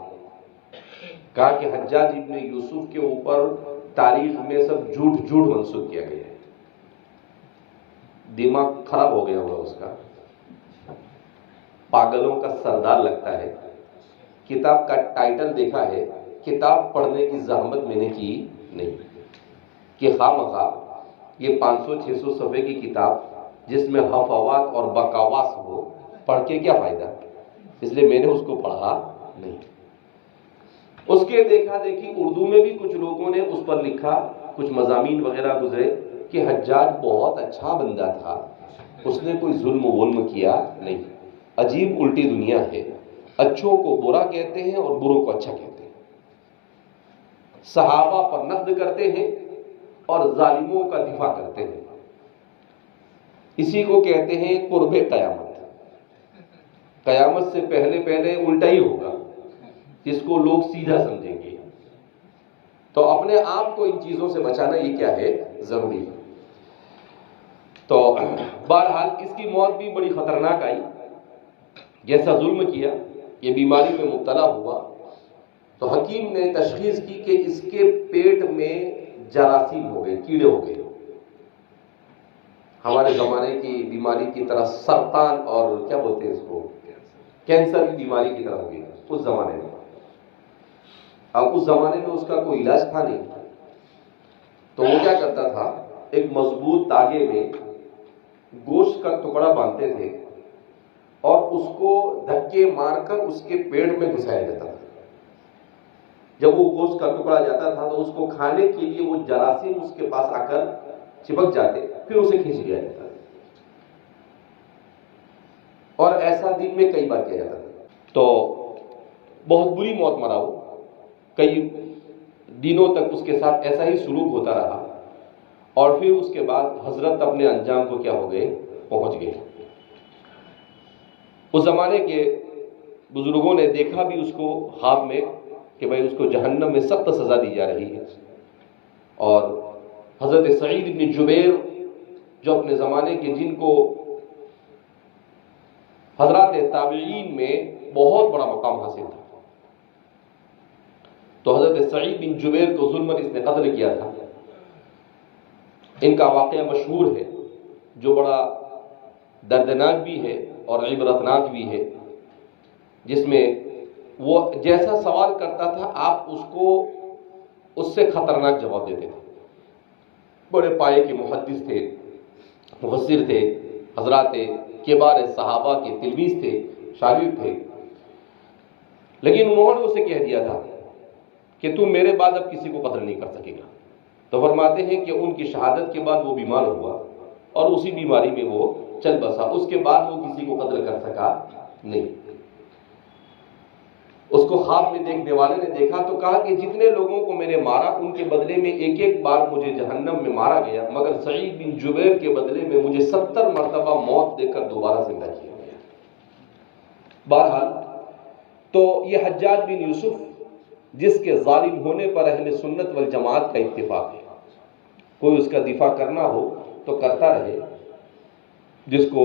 کہا کہ حجاج بن یوسف کے اوپر تاریخ میں سب جھوٹ منسوخ کیا گیا ہے. دماغ خراب ہو گیا ہوگا اس کا, پاگلوں کا سردار لگتا ہے. کتاب کا ٹائٹل دیکھا ہے, کتاب پڑھنے کی زحمت میں نے کی نہیں کہ خواہ یہ 500-600 صفحے کی کتاب جس میں ہفوات اور بکواس ہو, پڑھ کے کیا فائدہ. اس لیے میں نے اس کو پڑھا نہیں. اس کے دیکھا دیکھی اردو میں بھی کچھ لوگوں نے اس پر لکھا, کچھ مضامین وغیرہ گزرے کہ حجاج بہت اچھا بندہ تھا, اس نے کوئی ظلم ولم کیا نہیں. عجیب الٹی دنیا ہے, اچھوں کو برا کہتے ہیں اور بروں کو اچھا کہتے ہیں. صحابہ پر نقد کرتے ہیں اور ظالموں کا دفاع کرتے ہیں. اسی کو کہتے ہیں قرب قیامت. قیامت سے پہلے الٹا ہی ہوگا, جس کو لوگ سیدھا سمجھیں گے. تو اپنے آپ کو ان چیزوں سے بچانا یہ کیا ہے, ضروری ہے. تو بہرحال اس کی موت بھی بڑی خطرناک آئی. جیسا ظلم کیا, یہ بیماری میں مبتلا ہوا, تو حکیم نے تشخیص کی کہ اس کے پیٹ میں جراثیم ہو گئے, کیڑے ہو گئے. ہمارے زمانے کی بیماری کی طرح سرطان اور کیا بولتے ہیں اس کو, کینسر کی بیماری کی طرح ہو گئی اس زمانے میں. اب اس زمانے میں اس کا کوئی علاج تھا نہیں, تو وہ کیا کرتا تھا, ایک مضبوط تاگے میں گوشت کا ٹکڑا باندھتے تھے اور اس کو دھکے مار کر اس کے پیٹ میں گھسایا جاتا تھا. جب وہ گوشت کا ٹکڑا جاتا تھا تو اس کو کھانے کے لیے وہ جراثیم اس کے پاس آ کر چپک جاتے, پھر اسے کھینچ لیا جاتا. اور ایسا دن میں کئی بار کیا جاتا تھا. تو بہت بری موت مرا وہ. کئی دنوں تک اس کے ساتھ ایسا ہی سلوک ہوتا رہا, اور پھر اس کے بعد حضرت اپنے انجام کو کیا ہو گئے, پہنچ گئے. اس زمانے کے بزرگوں نے دیکھا بھی اس کو خواب میں کہ بھائی اس کو جہنم میں سخت سزا دی جا رہی ہے. اور حضرت سعید بن جبیر جو اپنے زمانے کے جن کو حضرات تابعین میں بہت بڑا مقام حاصل تھا. تو حضرت سعید بن جبیر کو ظلماً اس نے قتل کیا تھا. ان کا واقعہ مشہور ہے جو بڑا دردناک بھی ہے اور عبرتناک بھی ہے، جس میں وہ جیسا سوال کرتا تھا آپ اس کو اس سے خطرناک جواب دیتے تھے. بڑے پائے کے محدث تھے، مفسر تھے، حضرات کبار صحابہ کے تلمیذ تھے، شاگرد تھے، لیکن انہوں نے اسے کہہ دیا تھا کہ تم میرے بعد اب کسی کو قتل نہیں کر سکے گا. تو فرماتے ہیں کہ ان کی شہادت کے بعد وہ بیمار ہوا اور اسی بیماری میں وہ چل بسا. اس کے بعد وہ کسی کو قتل کر سکا نہیں. اس کو خواب میں دیکھنے والے نے دیکھا تو کہا کہ جتنے لوگوں کو میں نے مارا ان کے بدلے میں ایک ایک بار مجھے جہنم میں مارا گیا، مگر سعید بن جبیر کے بدلے میں مجھے 70 مرتبہ موت دے کر دوبارہ زندہ کیا گیا. بہرحال تو یہ حجاج بن یوسف جس کے ظالم ہونے پر اہل سنت والجماعت کا اتفاق ہے، کوئی اس کا دفاع کرنا ہو تو کرتا رہے، جس کو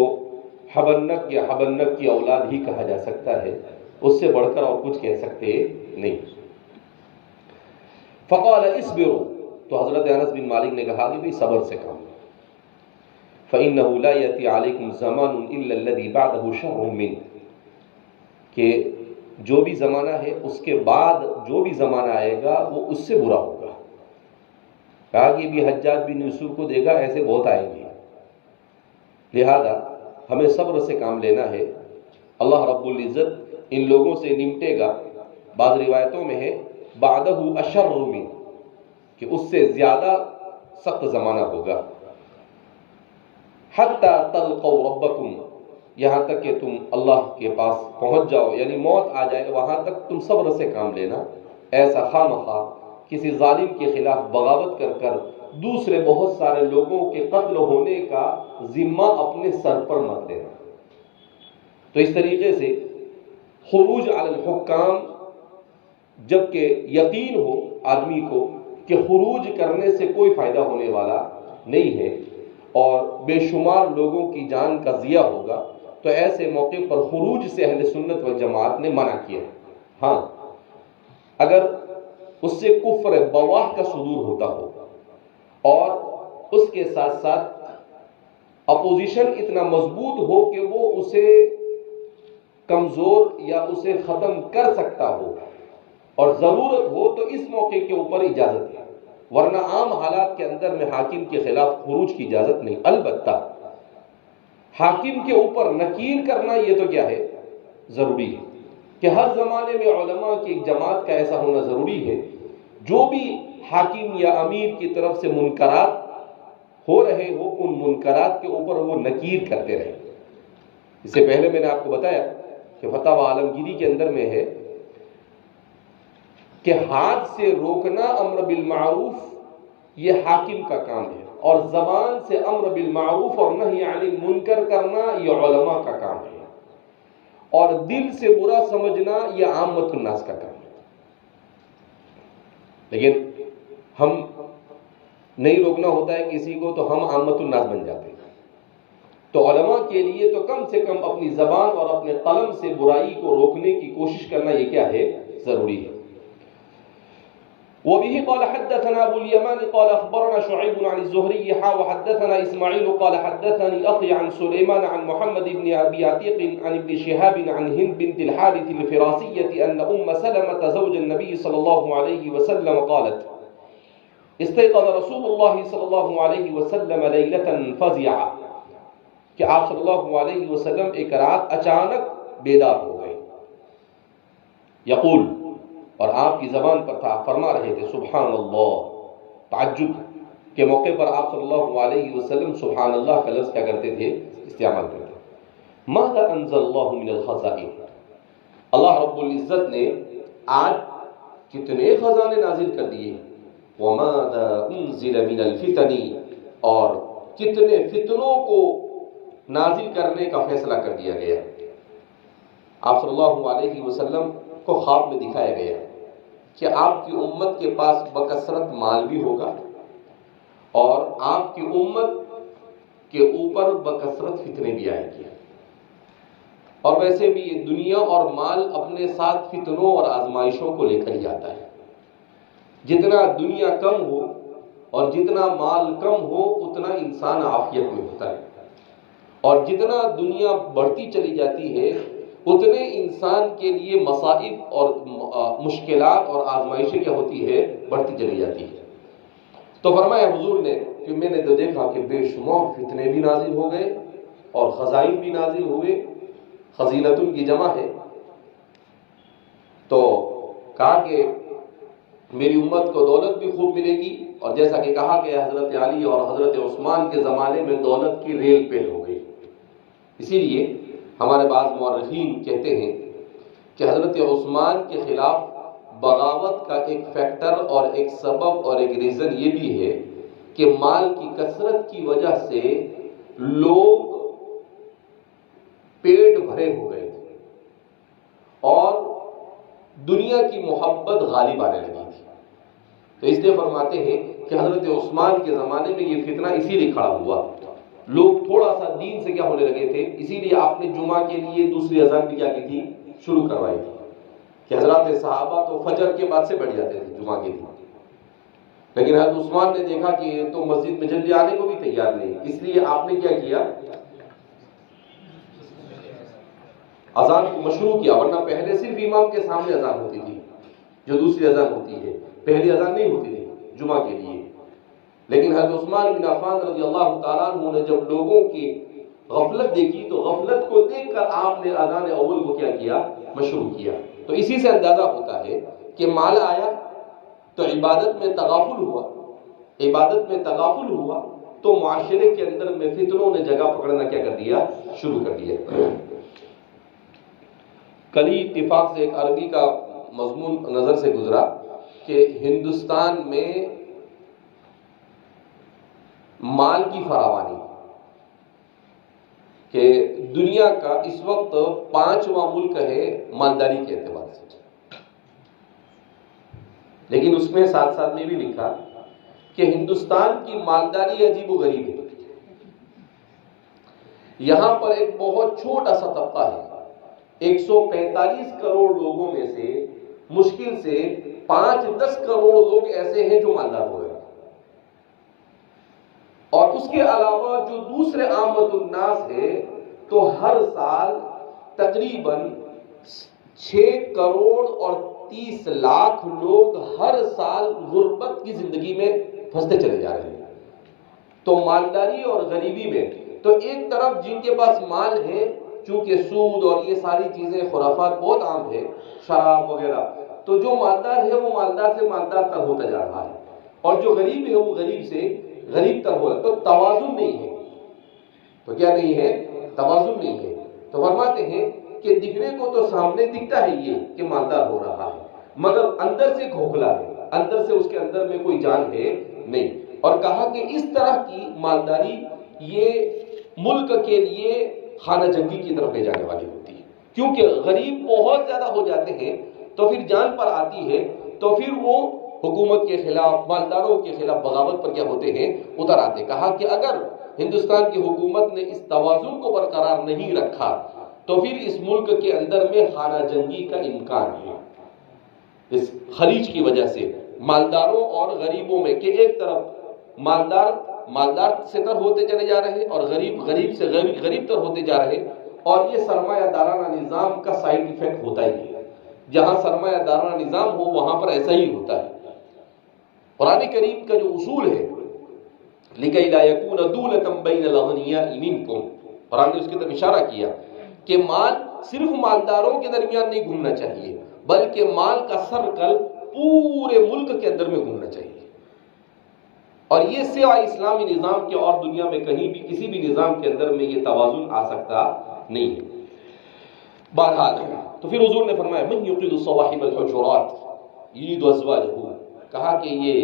حبنک یا حبنک کی اولاد ہی کہا جا سکتا ہے، اس سے بڑھ کر اور کچھ کہہ سکتے نہیں. فقال اصبروا، تو حضرت انس بن مالک نے کہا کہ بھی صبر سے کام لو. فإنه لا يأتي عليكم زمان إلا الذي بعده شر منه، کہ جو بھی زمانہ ہے اس کے بعد جو بھی زمانہ آئے گا وہ اس سے برا ہوگا. کہا کہ بھی حجاج بن یوسف کو دیکھا ایسے بہت آئیں گے، لہذا ہمیں صبر سے کام لینا ہے. اللہ رب العزت ان لوگوں سے نمٹے گا. بعض روایتوں میں ہے بعدہ اشر من، کہ اس سے زیادہ سخت زمانہ ہوگا. حتی تلقوا ربکم، یہاں تک کہ تم اللہ کے پاس پہنچ جاؤ، یعنی موت آ جائے، وہاں تک تم صبر سے کام لینا. ایسا خواہ کسی ظالم کے خلاف بغاوت کر کر دوسرے بہت سارے لوگوں کے قتل ہونے کا ذمہ اپنے سر پر مت لینا. تو اس طریقے سے خروج علی الحکام، جبکہ یقین ہو آدمی کو کہ خروج کرنے سے کوئی فائدہ ہونے والا نہیں ہے اور بے شمار لوگوں کی جان کا ضیاع ہوگا، تو ایسے موقع پر خروج سے اہل سنت والجماعت نے منع کیا ہے. ہاں اگر اس سے کفر بواح کا صدور ہوتا ہو اور اس کے ساتھ ساتھ اپوزیشن اتنا مضبوط ہو کہ وہ اسے کمزور یا اسے ختم کر سکتا ہو اور ضرورت ہو، تو اس موقع کے اوپر اجازت ہے، ورنہ عام حالات کے اندر میں حاکم کے خلاف خروج کی اجازت نہیں. البتہ حاکم کے اوپر نکیر کرنا یہ تو کیا ہے، ضروری ہے کہ ہر زمانے میں علماء کی ایک جماعت کا ایسا ہونا ضروری ہے جو بھی حاکم یا امیر کی طرف سے منکرات ہو رہے ہو ان منکرات کے اوپر وہ نکیر کرتے رہے. اس سے پہلے میں نے آپ کو بتایا کہ فتاوی عالمگیری کے اندر میں ہے کہ ہاتھ سے روکنا امر بالمعروف یہ حاکم کا کام ہے، اور زبان سے امر بالمعروف اور نہی عن المنکر کرنا یہ علماء کا کام ہے، اور دل سے برا سمجھنا یہ عامت الناس کا کام ہے. لیکن ہم نہیں روکنا ہوتا ہے کسی کو تو ہم عامت الناس بن جاتے ہیں. تو علماء کے لیے تو کم سے کم اپنی زبان اور اپنے قلم سے برائی کو روکنے کی کوشش کرنا یہ کیا ہے، ضروری ہے. وبه قال حدثنا ابو اليمان قال اخبرنا شعيب عن الزهري وحدثنا اسماعيل قال حدثني اخي عن سليمان عن محمد بن ابي عتيق عن ابن شهاب عن هند بنت الحارث الفراسية ان ام سلمة زوج النبي صلى الله عليه وسلم قالت استيقظ رسول الله صلى الله عليه وسلم ليلة فزعا، کہ آپ صلی اللہ علیہ وسلم ایک رات اچانک بیدار ہو گئے. یقول، اور آپ کی زبان پر تھا، فرما رہے تھے سبحان اللہ. تعجب کے موقع پر آپ صلی اللہ علیہ وسلم سبحان اللہ کا لفظ کیا کرتے تھے، استعمال کرتے تھے. ماذا انزل اللہ من الخزائن، اللہ رب العزت نے آج کتنے خزانے نازل کر دیے. وماذا انزل من الفتن، اور کتنے فتنوں کو نازل کرنے کا فیصلہ کر دیا گیا. آپ صلی اللہ علیہ وسلم کو خواب میں دکھایا گیا کہ آپ کی امت کے پاس بکثرت مال بھی ہوگا اور آپ کی امت کہ اوپر بکثرت فتنے بھی آئیں گے، اور ویسے بھی یہ دنیا اور مال اپنے ساتھ فتنوں اور آزمائشوں کو لے کر ہی آتا ہے۔ جتنا دنیا کم ہو اور جتنا مال کم ہو اتنا انسان عافیت میں ہوتا ہے، اور جتنا دنیا بڑھتی چلی جاتی ہے اتنے انسان کے لیے مصائب اور مشکلات اور آزمائشیں کیا ہوتی ہے، بڑھتی چلی جاتی ہے۔ تو فرمایا حضور نے کہ میں نے تو دیکھا کہ بے شمار فتنے بھی نازل ہو گئے اور خزائن بھی نازل ہوئے، خزینتن کی جمع ہے۔ تو کہا کہ میری امت کو دولت بھی خوب ملے گی، اور جیسا کہ کہا کہ حضرت علی اور حضرت عثمان کے زمانے میں دولت کی ریل پیل ہو گئی۔ اسی لیے ہمارے بعض مورخین کہتے ہیں کہ حضرت عثمان کے خلاف بغاوت کا ایک فیکٹر اور ایک سبب اور ایک ریزن یہ بھی ہے کہ مال کی کثرت کی وجہ سے لوگ پیٹ بھرے ہو گئے تھے اور دنیا کی محبت غالب آنے لگی تھی۔ تو اس لیے فرماتے ہیں کہ حضرت عثمان کے زمانے میں یہ فتنہ اسی لیے کھڑا ہوا، لوگ تھوڑا سا دین سے کیا ہونے لگے تھے، اسی لیے آپ نے جمعہ کے لیے دوسری اذان بھی کیا کی تھی، شروع کروائی تھی کہ حضرات صحابہ تو فجر کے بعد سے بیٹھ جاتے تھے جمعہ کے لیے، لیکن حضرت عثمان نے دیکھا کہ یہ تو مسجد میں جلدی آنے کو بھی تیار نہیں، اس لیے آپ نے کیا کیا، اذان کو مشروع کیا۔ ورنہ پہلے صرف امام کے سامنے اذان ہوتی تھی، جو دوسری اذان ہوتی ہے، پہلی اذان نہیں ہوتی تھی جمعہ کے لیے۔ لیکن حضرت عثمان بن عفان رضی اللہ تعالیٰ عنہ نے جب لوگوں کی غفلت دیکھی تو غفلت کو دیکھ کر آپ نے اذان اول کو کیا کیا، مشروع کیا۔ تو اسی سے اندازہ ہوتا ہے کہ مال آیا تو عبادت میں تغافل ہوا، عبادت میں تغافل ہوا تو معاشرے کے اندر میں فتنوں نے جگہ پکڑنا کیا کر دیا، شروع کر دیا۔ کل ہی اتفاق سے ایک عربی کا مضمون نظر سے گزرا کہ ہندوستان میں مال کی فراوانی، کہ دنیا کا اس وقت 5واں ملک ہے مالداری کے اعتبار سے، لیکن اس میں ساتھ ساتھ میں بھی لکھا کہ ہندوستان کی مالداری عجیب و غریب ہے۔ یہاں پر ایک بہت چھوٹا سا طبقہ ہے، 145 کروڑ لوگوں میں سے مشکل سے 5-10 کروڑ لوگ ایسے ہیں جو مالدار ہو رہے ہیں، اور اس کے علاوہ جو دوسرے عامت الناس ہے تو ہر سال تقریباً 6 کروڑ اور 30 لاکھ لوگ ہر سال غربت کی زندگی میں پھنستے چلے جا رہے ہیں۔ تو مالداری اور غریبی میں تو ایک طرف جن کے پاس مال ہے، چونکہ سود اور یہ ساری چیزیں خرافات بہت عام ہے، شراب وغیرہ، تو جو مالدار ہے وہ مالدار سے مالدار تر ہوتا جا رہا ہے، اور جو غریب ہے وہ غریب سے غریب تر ہو رہا ہے۔ تو توازن نہیں ہے، تو کیا نہیں ہے، توازن نہیں ہے۔ تو فرماتے ہیں کہ دکھنے کو تو سامنے دکھتا ہے یہ کہ مالدار ہو رہا ہے، مگر اندر سے کھوکھلا ہے، اندر سے اس کے اندر میں کوئی جان ہے نہیں۔ اور کہا کہ اس طرح کی مالداری یہ ملک کے لیے خانہ جنگی کی طرف لے جانے والی ہوتی ہے، کیونکہ غریب بہت زیادہ ہو جاتے ہیں تو پھر جان پر آتی ہے، تو پھر وہ حکومت کے خلاف، مالداروں کے خلاف بغاوت پر کیا ہوتے ہیں، اتر آتے۔ کہا کہ اگر ہندوستان کی حکومت نے اس توازن کو برقرار نہیں رکھا تو پھر اس ملک کے اندر میں خانہ جنگی کا امکان ہے، اس خلیج کی وجہ سے مالداروں اور غریبوں میں، کہ ایک طرف مالدار سے تر ہوتے چلے جا رہے اور غریب سے غریب تر ہوتے جا رہے، اور یہ سرمایہ دارانہ نظام کا سائیڈ ایفیکٹ ہوتا ہی ہے۔ جہاں سرمایہ دارانہ نظام ہو وہاں پر ایسا ہی ہوتا ہے۔ قرآن کریم کا جو اصول ہے لِكَيْ لَا يَكُونَ دُولَةً بَيْنَ الْأَغْنِيَاءِ مِنْكُمْ، قرآن نے اس کی طرف اشارہ کیا کہ مال صرف مالداروں کے درمیان نہیں گھومنا چاہیے، بلکہ مال کا سرکل پورے ملک کے اندر میں گھومنا چاہیے۔ اور یہ سوائے اسلامی نظام کے اور دنیا میں کہیں بھی کسی بھی نظام کے اندر میں یہ توازن آ سکتا نہیں ہے۔ بہرحال تو پھر حضور نے فرمایا من یقید صواحب الحجرات یرید ازواجہ، کہا کہ یہ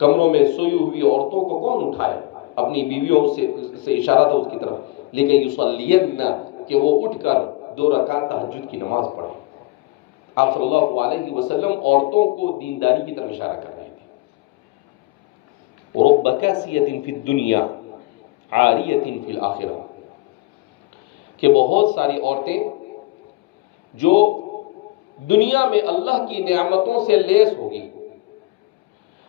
کمروں میں سوئی ہوئی عورتوں کو کون اٹھائے، اپنی بیویوں سے اشارہ تھا اس کی طرف، لیکن یصلین، کہ وہ اٹھ کر 2 رکعت تہجد کی نماز پڑھے۔ آپ صلی اللہ علیہ وسلم عورتوں کو دینداری کی طرف اشارہ کر رہے تھے۔ رب کاسیۃ فی الدنیا عاریۃ فی الآخرہ، کہ بہت ساری عورتیں جو دنیا میں اللہ کی نعمتوں سے لیس ہوگی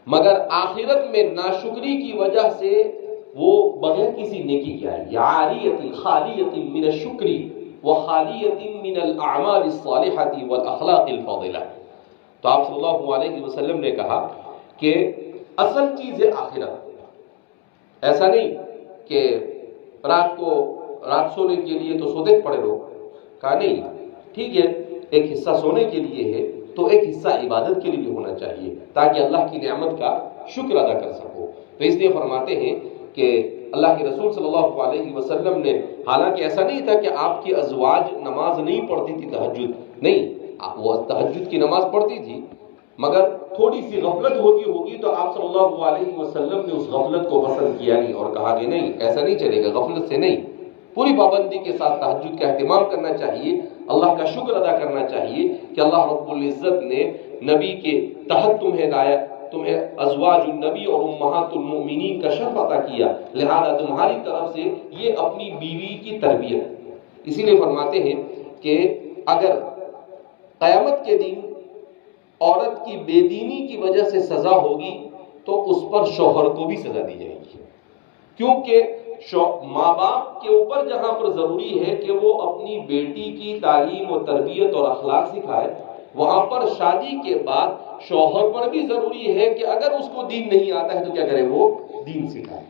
مگر آخرت میں ناشکری کی وجہ سے وہ بغیر کسی نیکی کے آئے گی. عاریۃ خالیۃ من الشکر وخالیۃ من الاعمال الصالحۃ والاخلاق الفاضلہ. تو آپ صلی اللہ علیہ وسلم نے کہا کہ اصل چیز ہے آخرت. ایسا نہیں کہ رات سونے کے لیے تو سوتے پڑے رہو، کہا نہیں، ٹھیک ہے ایک حصہ سونے کے لیے ہے تو ایک حصہ عبادت کے لیے بھی ہونا چاہیے تاکہ اللہ کی نعمت کا شکر ادا کر سکو. تو اس لیے فرماتے ہیں کہ اللہ کے رسول صلی اللہ علیہ وسلم نے، حالانکہ ایسا نہیں تھا کہ آپ کی ازواج نماز نہیں پڑھتی تھی تہجد، نہیں، وہ تہجد کی نماز پڑھتی تھی مگر تھوڑی سی غفلت ہوگی تو آپ صلی اللہ علیہ وسلم نے اس غفلت کو پسند کیا نہیں اور کہا کہ نہیں ایسا نہیں چلے گا، غفلت سے نہیں، پوری پابندی کے ساتھ تہجد کا اہتمام کرنا چاہیے، اللہ کا شکر ادا کرنا چاہیے کہ اللہ رب العزت نے نبی کے تحت تمہیں لایا، تمہیں ازواج النبی اور امہات المؤمنین کا شرف عطا کیا، لہذا تمہاری طرف سے یہ اپنی بیوی کی تربیت. اسی لیے فرماتے ہیں کہ اگر قیامت کے دن عورت کی بے دینی کی وجہ سے سزا ہوگی تو اس پر شوہر کو بھی سزا دی جائے گی، کیونکہ ماں باپ کے اوپر جہاں پر ضروری ہے کہ وہ اپنی بیٹی کی تعلیم و تربیت اور اخلاق سکھائے، وہاں پر شادی کے بعد شوہر پر بھی ضروری ہے کہ اگر اس کو دین نہیں آتا ہے تو کیا کرے، وہ دین سکھائے.